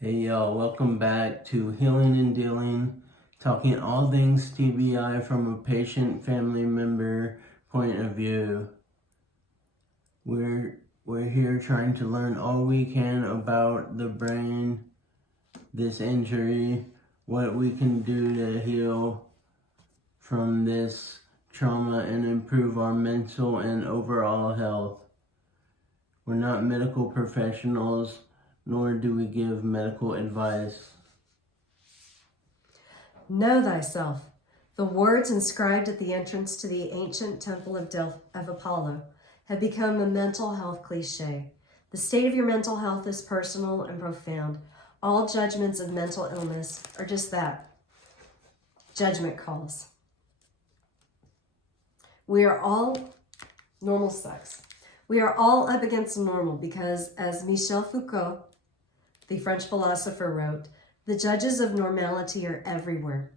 Hey y'all, welcome back to Healing and Dealing, talking all things TBI from a patient family member point of view. We're here trying to learn all we can about the brain, this injury, what we can do to heal from this trauma and improve our mental and overall health. We're not medical professionals, nor do we give medical advice. Know thyself. The words inscribed at the entrance to the ancient temple of Apollo have become a mental health cliche. The state of your mental health is personal and profound. All judgments of mental illness are just that, judgment calls. We are all normal sex. We are all up against normal because, as Michel Foucault, the French philosopher, wrote, the judges of normality are everywhere.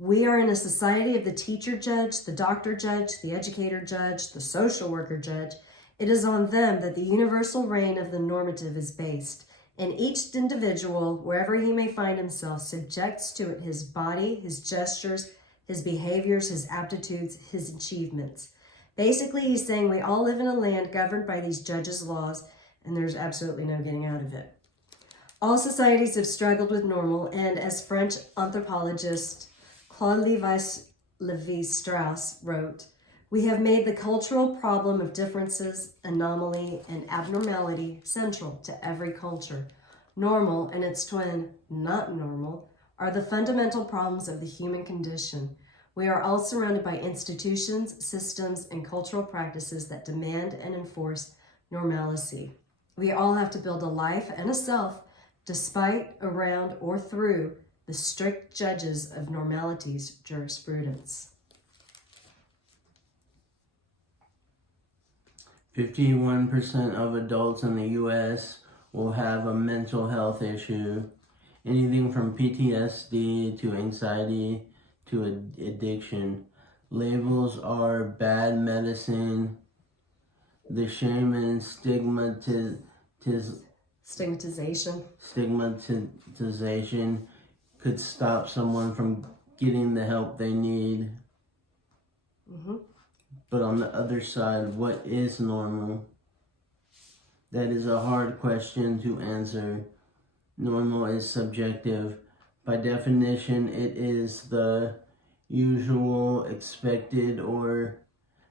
We are in a society of the teacher judge, the doctor judge, the educator judge, the social worker judge. It is on them that the universal reign of the normative is based, and each individual, wherever he may find himself, subjects to it his body, his gestures, his behaviors, his aptitudes, his achievements. Basically, he's saying we all live in a land governed by these judges' laws, and there's absolutely no getting out of it. All societies have struggled with normal, and as French anthropologist Claude Lévi-Strauss wrote, we have made the cultural problem of differences, anomaly, and abnormality central to every culture. Normal and its twin, not normal, are the fundamental problems of the human condition. We are all surrounded by institutions, systems, and cultural practices that demand and enforce normalcy. We all have to build a life and a self despite, around, or through the strict judges of normality's jurisprudence. 51% of adults in the U.S. will have a mental health issue, anything from PTSD to anxiety to addiction. Labels are bad medicine. The shame and stigmatization could stop someone from getting the help they need. But on the other side, what is normal? That is a hard question to answer. Normal is subjective. By definition, it is the usual, expected, or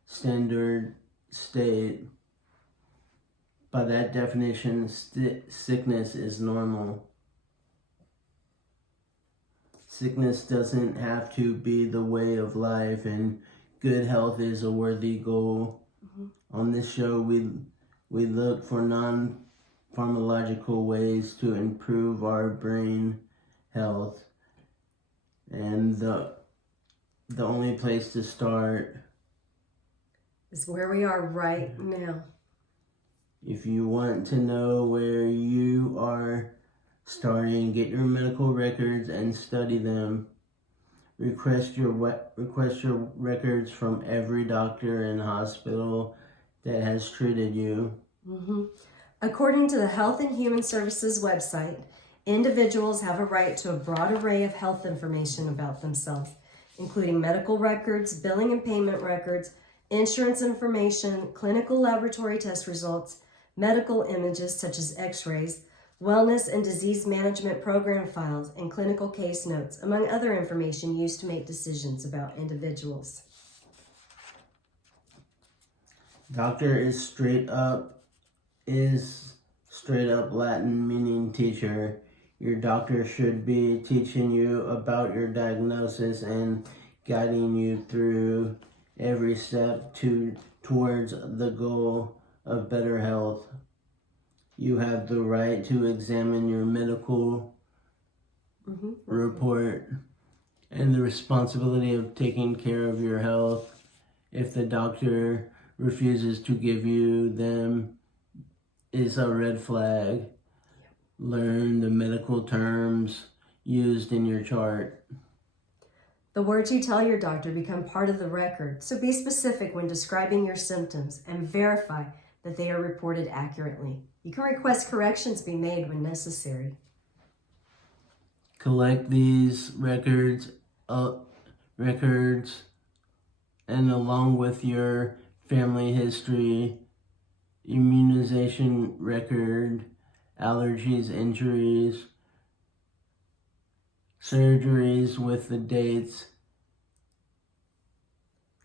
standard state. By that definition, sickness is normal. Sickness doesn't have to be the way of life, and good health is a worthy goal. On this show, we look for non-pharmacological ways to improve our brain health. And the only place to start is where we are right now. If you want to know where you are starting, get your medical records and study them. Request your records from every doctor and hospital that has treated you. According to the Health and Human Services website, individuals have a right to a broad array of health information about themselves, including medical records, billing and payment records, insurance information, clinical laboratory test results, medical images such as x-rays, wellness and disease management program files, and clinical case notes, among other information used to make decisions about individuals. Doctor is straight up Latin, meaning teacher. Your doctor should be teaching you about your diagnosis and guiding you through every step towards the goal of better health. You have the right to examine your medical report and the responsibility of taking care of your health. If the doctor refuses to give you them, is a red flag. Learn the medical terms used in your chart. The words you tell your doctor become part of the record, so be specific when describing your symptoms and verify that they are reported accurately. You can request corrections be made when necessary. Collect these records and along with your family history, immunization record, allergies, injuries, surgeries with the dates,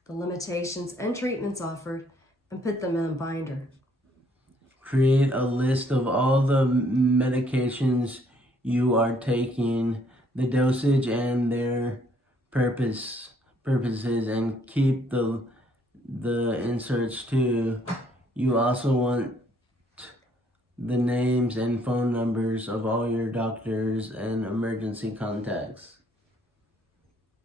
the limitations and treatments offered, and put them in a binder. Create a list of all the medications you are taking, the dosage and their purposes, and keep the inserts too. You also want the names and phone numbers of all your doctors and emergency contacts.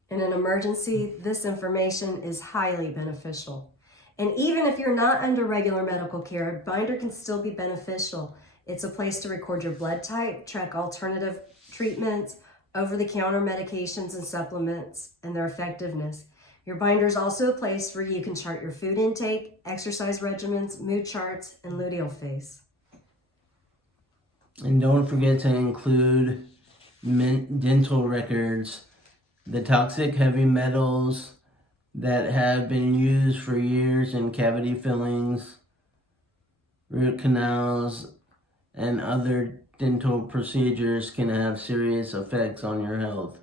In an emergency, this information is highly beneficial. And even if you're not under regular medical care, a binder can still be beneficial. It's a place to record your blood type, track alternative treatments, over-the-counter medications and supplements, and their effectiveness. Your binder is also a place where you can chart your food intake, exercise regimens, mood charts, and luteal phase. And don't forget to include dental records, the toxic heavy metals that have been used for years in cavity fillings, root canals, and other dental procedures can have serious effects on your health.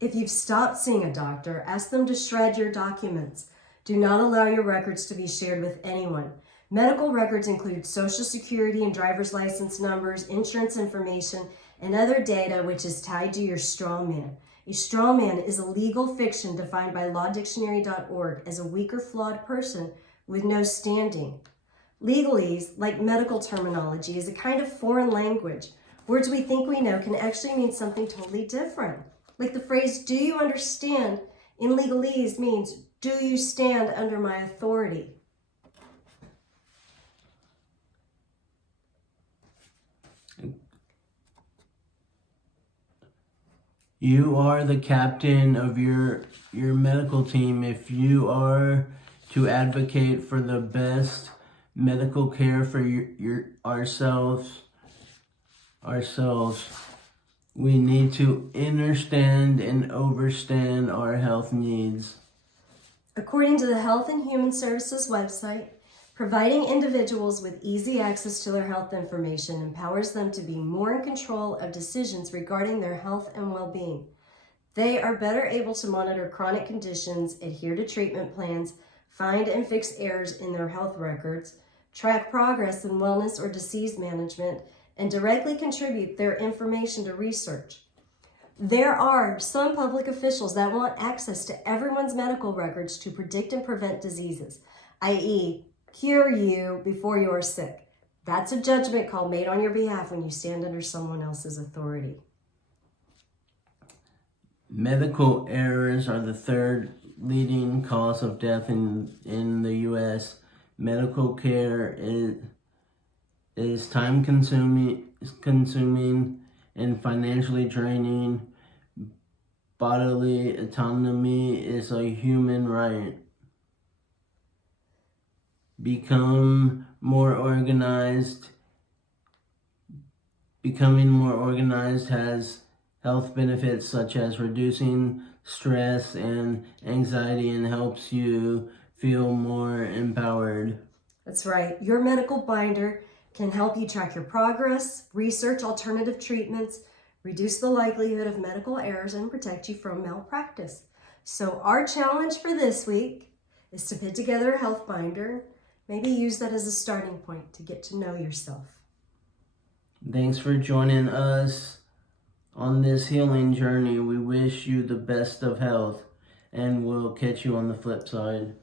If you've stopped seeing a doctor, ask them to shred your documents. Do not allow your records to be shared with anyone. Medical records include Social Security and driver's license numbers, insurance information, and other data which is tied to your straw man. A straw man is a legal fiction defined by lawdictionary.org as a weak or flawed person with no standing. Legalese, like medical terminology, is a kind of foreign language. Words we think we know can actually mean something totally different. Like the phrase, "do you understand?" in legalese means, "do you stand under my authority?" You are the captain of your medical team. If you are to advocate for the best medical care for ourselves, we need to understand and overstand our health needs. According to the Health and Human Services website, providing individuals with easy access to their health information empowers them to be more in control of decisions regarding their health and well-being. They are better able to monitor chronic conditions, adhere to treatment plans, find and fix errors in their health records, track progress in wellness or disease management, and directly contribute their information to research. There are some public officials that want access to everyone's medical records to predict and prevent diseases, i.e., cure you before you are sick. That's a judgment call made on your behalf when you stand under someone else's authority. Medical errors are the third leading cause of death in the U.S. Medical care is time-consuming and financially draining. Bodily autonomy is a human right. Becoming more organized has health benefits such as reducing stress and anxiety and helps you feel more empowered. That's right. Your medical binder can help you track your progress, research alternative treatments, reduce the likelihood of medical errors, and protect you from malpractice. So our challenge for this week is to put together a health binder. Maybe use that as a starting point to get to know yourself. Thanks for joining us on this healing journey. We wish you the best of health, and we'll catch you on the flip side.